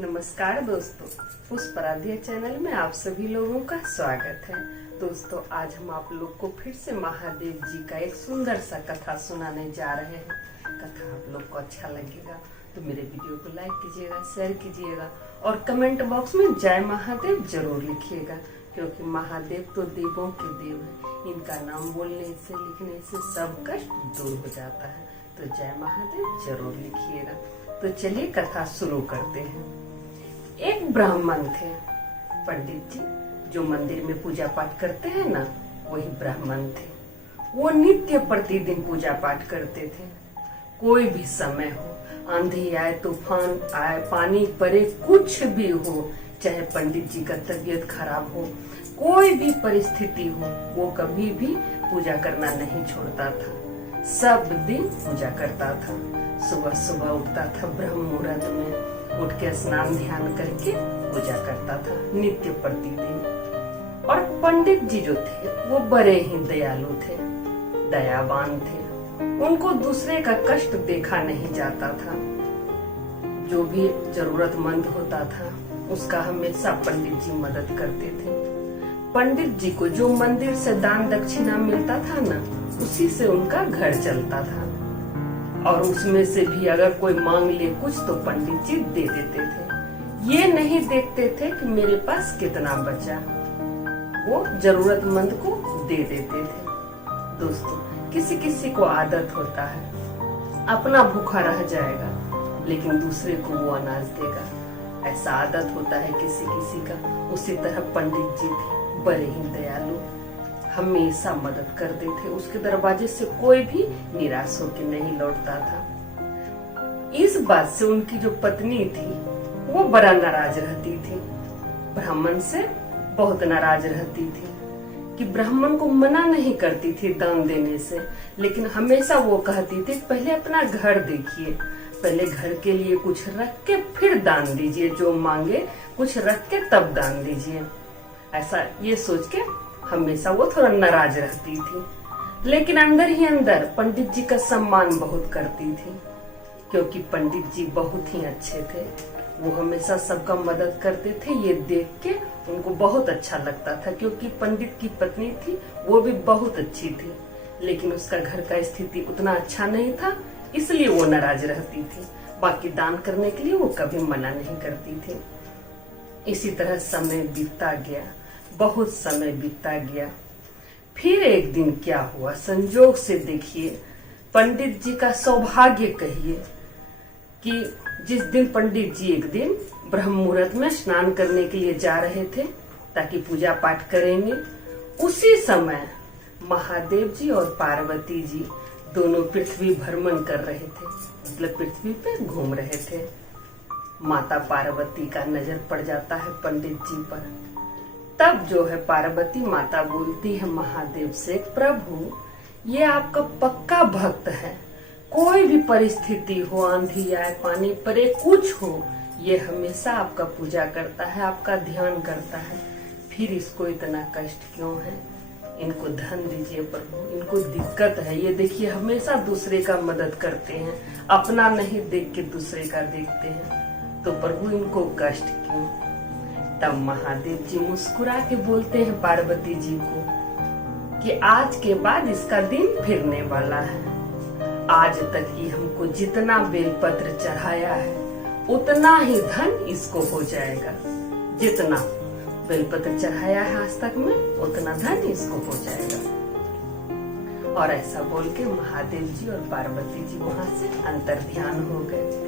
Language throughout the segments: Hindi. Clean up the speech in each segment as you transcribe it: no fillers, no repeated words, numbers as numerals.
नमस्कार दोस्तों, पुष्पराध्या चैनल में आप सभी लोगों का स्वागत है। दोस्तों, आज हम आप लोग को फिर से महादेव जी का एक सुंदर सा कथा सुनाने जा रहे हैं। कथा आप लोग को अच्छा लगेगा तो मेरे वीडियो को लाइक कीजिएगा, शेयर कीजिएगा और कमेंट बॉक्स में जय महादेव जरूर लिखिएगा, क्योंकि महादेव तो देवों के देव है। इनका नाम बोलने से लिखने से सब कष्ट दूर हो जाता है। तो जय महादेव जरूर लिखिएगा। तो चलिए कथा शुरू करते हैं। एक ब्राह्मण थे, पंडित जी जो मंदिर में पूजा पाठ करते हैं ना, वही ब्राह्मण थे। वो नित्य प्रतिदिन पूजा पाठ करते थे। कोई भी समय हो, आंधी आए, तूफान आए, पानी पड़े, कुछ भी हो, चाहे पंडित जी का तबीयत खराब हो, कोई भी परिस्थिति हो, वो कभी भी पूजा करना नहीं छोड़ता था। सब दिन पूजा करता था। सुबह सुबह उठता था, ब्रह्म मुहूर्त में उठ के स्नान ध्यान करके पूजा करता था नित्य प्रतिदिन। और पंडित जी जो थे वो बड़े ही दयालु थे, दयावान थे। उनको दूसरे का कष्ट देखा नहीं जाता था। जो भी जरूरतमंद होता था उसका हमेशा पंडित जी मदद करते थे। पंडित जी को जो मंदिर से दान दक्षिणा मिलता था ना, उसी से उनका घर चलता था। और उसमें से भी अगर कोई मांग ले कुछ तो पंडित जी दे देते थे। ये नहीं देखते थे कि मेरे पास कितना बचा, वो जरूरतमंद को दे देते थे। दोस्तों, किसी किसी को आदत होता है अपना भूखा रह जाएगा लेकिन दूसरे को वो अनाज देगा। ऐसा आदत होता है किसी किसी का। उसी तरह पंडित जी थे, बड़े ही दयालु, हमेशा मदद करते थे। उसके दरवाजे से कोई भी निराश होकर नहीं लौटता था। इस बात से उनकी जो पत्नी थी वो बड़ा नाराज रहती थी, ब्राह्मण से बहुत नाराज रहती थी कि ब्राह्मण को मना नहीं करती थी दान देने से, लेकिन हमेशा वो कहती थी पहले अपना घर देखिए, पहले घर के लिए कुछ रख के फिर दान दीजिए, जो मांगे कुछ रख के तब दान दीजिए। ऐसा ये सोच के हमेशा वो थोड़ा नाराज रहती थी। लेकिन अंदर ही अंदर पंडित जी का सम्मान बहुत करती थी, क्योंकि पंडित जी बहुत ही अच्छे थे। वो हमेशा सबका मदद करते थे। ये देख के उनको बहुत अच्छा लगता था, क्योंकि पंडित की पत्नी थी वो भी बहुत अच्छी थी, लेकिन उसका घर का स्थिति उतना अच्छा नहीं था, इसलिए वो नाराज रहती थी। बाकी दान करने के लिए वो कभी मना नहीं करती थी। इसी तरह समय बीतता गया, बहुत समय बीतता गया। फिर एक दिन क्या हुआ, संजोग से देखिए, पंडित जी का सौभाग्य कहिए कि जिस दिन पंडित जी एक दिन ब्रह्म मुहूर्त में स्नान करने के लिए जा रहे थे ताकि पूजा पाठ करेंगे, उसी समय महादेव जी और पार्वती जी दोनों पृथ्वी भ्रमण कर रहे थे, मतलब पृथ्वी पे घूम रहे थे। माता पार्वती का नजर पड़ जाता है पंडित जी पर। तब जो है पार्वती माता बोलती है महादेव से, प्रभु ये आपका पक्का भक्त है, कोई भी परिस्थिति हो, आंधी आए, पानी पड़े, कुछ हो, ये हमेशा आपका पूजा करता है, आपका ध्यान करता है। फिर इसको इतना कष्ट क्यों है? इनको धन दीजिए प्रभु, इनको दिक्कत है। ये देखिए हमेशा दूसरे का मदद करते हैं, अपना नहीं देख के दूसरे का देखते हैं, तो प्रभु इनको कष्ट क्यों? तब महादेव जी मुस्कुरा के बोलते हैं पार्वती जी को कि आज के बाद इसका दिन फिरने वाला है। आज तक ये हमको जितना बेलपत्र चढ़ाया है उतना ही धन इसको हो जाएगा। जितना बेलपत्र चढ़ाया है आज तक में, उतना धन इसको हो जाएगा। और ऐसा बोल के महादेव जी और पार्वती जी वहां से अंतर ध्यान हो गए।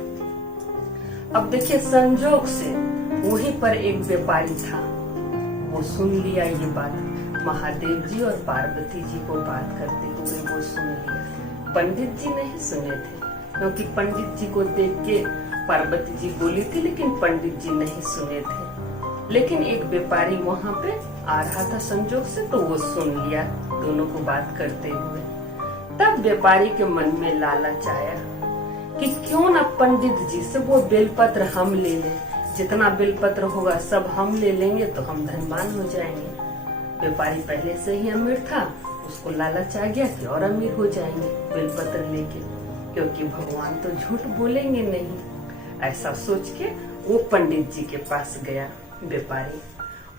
अब देखिए संजोग से वहीं पर एक व्यापारी था, वो सुन लिया ये बात, महादेव जी और पार्वती जी को बात करते हुए वो सुन लिया। पंडित जी नहीं सुने थे, क्योंकि पंडित जी को देख के पार्वती जी बोली थी, लेकिन पंडित जी नहीं सुने थे। लेकिन एक व्यापारी वहां पे आ रहा था संजोग से, तो वो सुन लिया दोनों को बात करते हुए। तब व्यापारी के मन में लालच आया कि क्यों ना पंडित जी से वो बेलपत्र हम ले लें, जितना बेलपत्र होगा सब हम ले लेंगे तो हम धनवान हो जाएंगे। व्यापारी पहले से ही अमीर था, उसको लालच आ गया कि और अमीर हो जाएंगे बेलपत्र लेके, क्योंकि भगवान तो झूठ बोलेंगे नहीं। ऐसा सोच के वो पंडित जी के पास गया व्यापारी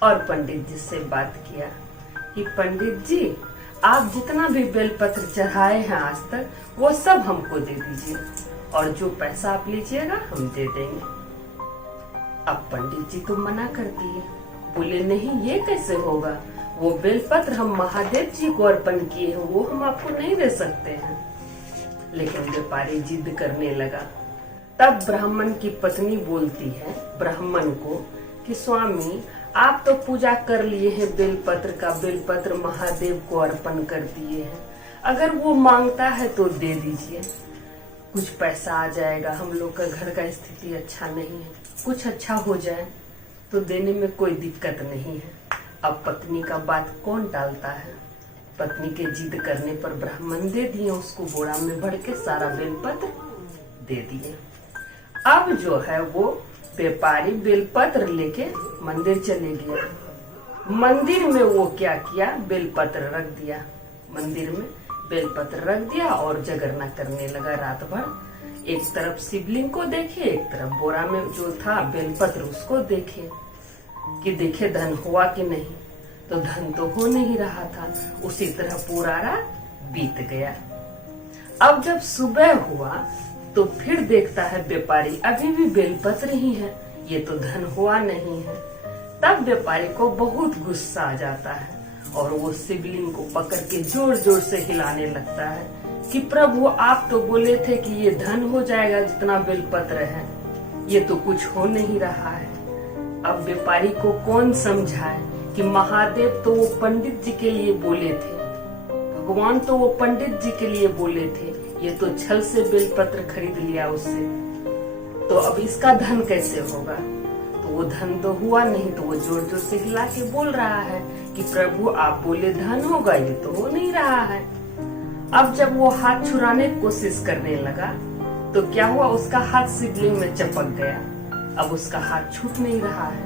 और पंडित जी से बात किया कि पंडित जी, आप जितना भी बेलपत्र चढ़ाए हैं आज तक वो सब हमको दे दीजिए और जो पैसा आप लीजिएगा हम दे देंगे। अब पंडित जी तो मना कर दिए, बोले नहीं, ये कैसे होगा, वो बेलपत्र हम महादेव जी को अर्पण किए हैं, वो हम आपको नहीं दे सकते हैं। लेकिन व्यापारी जिद करने लगा। तब ब्राह्मण की पत्नी बोलती है ब्राह्मण को कि स्वामी, आप तो पूजा कर लिए हैं बेलपत्र का, बेलपत्र महादेव को अर्पण कर दिए हैं, अगर वो मांगता है तो दे दीजिए, कुछ पैसा आ जाएगा, हम लोग का घर का स्थिति अच्छा नहीं है, कुछ अच्छा हो जाए तो देने में कोई दिक्कत नहीं है। अब पत्नी का बात कौन टालता है। पत्नी के जिद करने पर ब्राह्मण दे दिए, उसको बोरा में भर के सारा बेलपत्र दे दिए। अब जो है वो व्यापारी बेलपत्र लेके मंदिर चले गया। मंदिर में वो क्या किया, बेलपत्र रख दिया, मंदिर में बेलपत्र रख दिया और जगरना करने लगा रात भर। एक तरफ शिवलिंग को देखे, एक तरफ बोरा में जो था बेलपत्र उसको देखे कि देखे धन हुआ कि नहीं, तो धन तो हो नहीं रहा था। उसी तरह पूरा रात बीत गया। अब जब सुबह हुआ तो फिर देखता है व्यापारी अभी भी बेलपत्र ही है, ये तो धन हुआ नहीं है। तब व्यापारी को बहुत गुस्सा आ जाता है और वो शिवलिंग को पकड़ के जोर जोर से हिलाने लगता है कि प्रभु, आप तो बोले थे कि ये धन हो जाएगा जितना बेलपत्र है, ये तो कुछ हो नहीं रहा है। अब व्यापारी को कौन समझाए कि महादेव तो वो पंडित जी के लिए बोले थे, भगवान तो वो पंडित जी के लिए बोले थे, ये तो छल से बेलपत्र खरीद लिया उससे, तो अब इसका धन कैसे होगा। तो वो धन तो हुआ नहीं, तो वो जोर जोर से हिला के बोल रहा है कि प्रभु, आप बोले धन होगा, ये तो हो नहीं रहा है। अब जब वो हाथ छुड़ाने की कोशिश करने लगा तो क्या हुआ, उसका हाथ शिवलिंग में चपक गया। अब उसका हाथ छूट नहीं रहा है,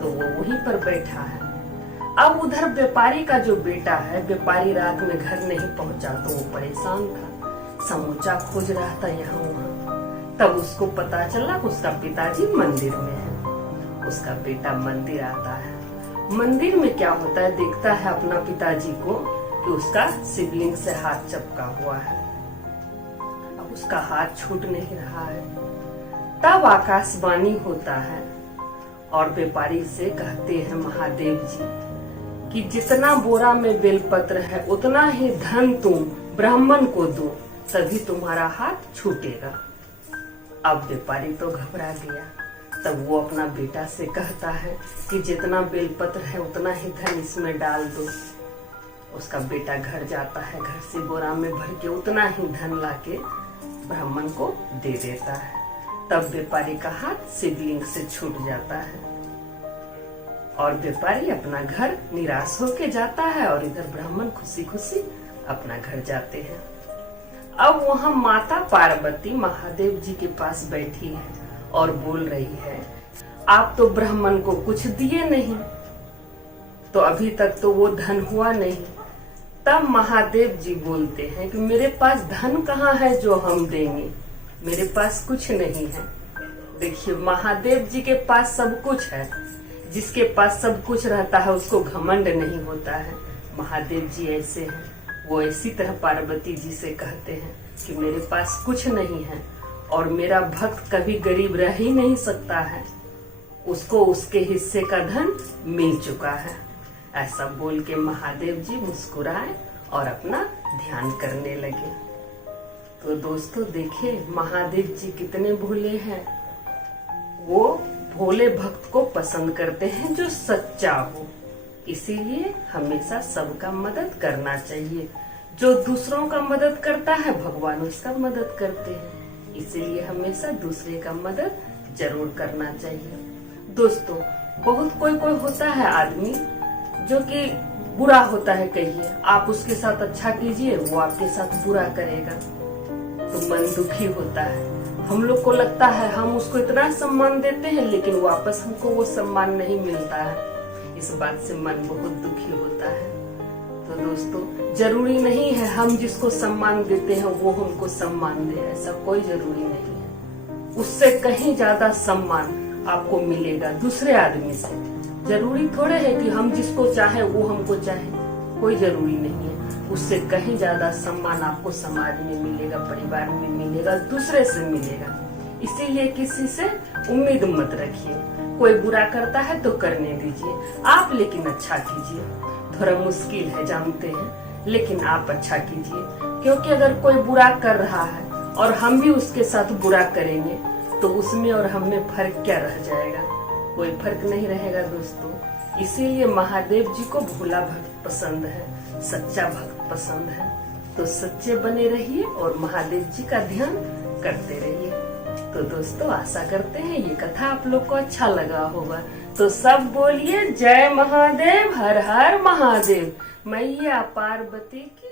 तो वो वहीं पर बैठा है। अब उधर व्यापारी का जो बेटा है, व्यापारी रात में घर नहीं पहुंचा तो वो परेशान था, समूचा खोज रहा था यहाँ वहाँ। तब उसको पता चला कि उसका पिताजी मंदिर में है। उसका बेटा मंदिर आता है। मंदिर में क्या होता है, देखता है अपना पिताजी को कि उसका शिवलिंग से हाथ चपका हुआ है, अब उसका हाथ छूट नहीं रहा है। तब आकाशवाणी होता है और व्यापारी से कहते हैं महादेव जी कि जितना बोरा में बेलपत्र है उतना ही धन तुम ब्राह्मण को दो, तभी तुम्हारा हाथ छूटेगा। अब व्यापारी तो घबरा गया। तब वो अपना बेटा से कहता है कि जितना बेलपत्र है उतना ही धन इसमें डाल दो। उसका बेटा घर जाता है, घर से बोरा में भर के उतना ही धन लाके ब्राह्मण को दे देता है। तब व्यापारी का हाथ शिवलिंग से छूट जाता है और व्यापारी अपना घर निराश होके जाता है और इधर ब्राह्मण खुशी खुशी अपना घर जाते हैं। अब वहाँ माता पार्वती महादेव जी के पास बैठी है और बोल रही है, आप तो ब्राह्मण को कुछ दिए नहीं, तो अभी तक तो वो धन हुआ नहीं। तब महादेव जी बोलते हैं कि मेरे पास धन कहाँ है जो हम देंगे, मेरे पास कुछ नहीं है। देखिए, महादेव जी के पास सब कुछ है। जिसके पास सब कुछ रहता है उसको घमंड नहीं होता है। महादेव जी ऐसे हैं, वो इसी तरह पार्वती जी से कहते हैं कि मेरे पास कुछ नहीं है और मेरा भक्त कभी गरीब रह ही नहीं सकता है, उसको उसके हिस्से का धन मिल चुका है। ऐसा बोल के महादेव जी मुस्कुराए और अपना ध्यान करने लगे। तो दोस्तों देखिए, महादेव जी कितने भोले हैं। वो भोले भक्त को पसंद करते हैं जो सच्चा हो, इसीलिए हमेशा सबका मदद करना चाहिए। जो दूसरों का मदद करता है भगवान उसका मदद करते हैं, इसीलिए हमेशा दूसरे का मदद जरूर करना चाहिए। दोस्तों, बहुत कोई होता है आदमी जो कि बुरा होता है, कहिए आप उसके साथ अच्छा कीजिए वो आपके साथ बुरा करेगा, तो मन दुखी होता है। हम लोग को लगता है हम उसको इतना सम्मान देते हैं लेकिन वापस हमको वो सम्मान नहीं मिलता है, इस बात से मन बहुत दुखी होता है। तो दोस्तों, जरूरी नहीं है हम जिसको सम्मान देते हैं वो हमको सम्मान दे, ऐसा कोई जरूरी नहीं है। उससे कहीं ज्यादा सम्मान आपको मिलेगा दूसरे आदमी से। जरूरी थोड़े है कि हम जिसको चाहे वो हमको चाहे, कोई जरूरी नहीं है। उससे कहीं ज्यादा सम्मान आपको समाज में मिलेगा, परिवार में मिलेगा, दूसरे से मिलेगा। इसीलिए किसी से उम्मीद मत रखिए। कोई बुरा करता है तो करने दीजिए, आप लेकिन अच्छा कीजिए। थोड़ा मुश्किल है जानते हैं, लेकिन आप अच्छा कीजिए, क्योंकि अगर कोई बुरा कर रहा है और हम भी उसके साथ बुरा करेंगे तो उसमें और हम में फर्क क्या रह जाएगा? कोई फर्क नहीं रहेगा दोस्तों। इसीलिए महादेव जी को भोला भक्त पसंद है, सच्चा भक्त पसंद है। तो सच्चे बने रहिए और महादेव जी का ध्यान करते रहिए। तो दोस्तों आशा करते हैं ये कथा आप लोग को अच्छा लगा होगा। तो सब बोलिए जय महादेव, हर हर महादेव, मैया पार्वती की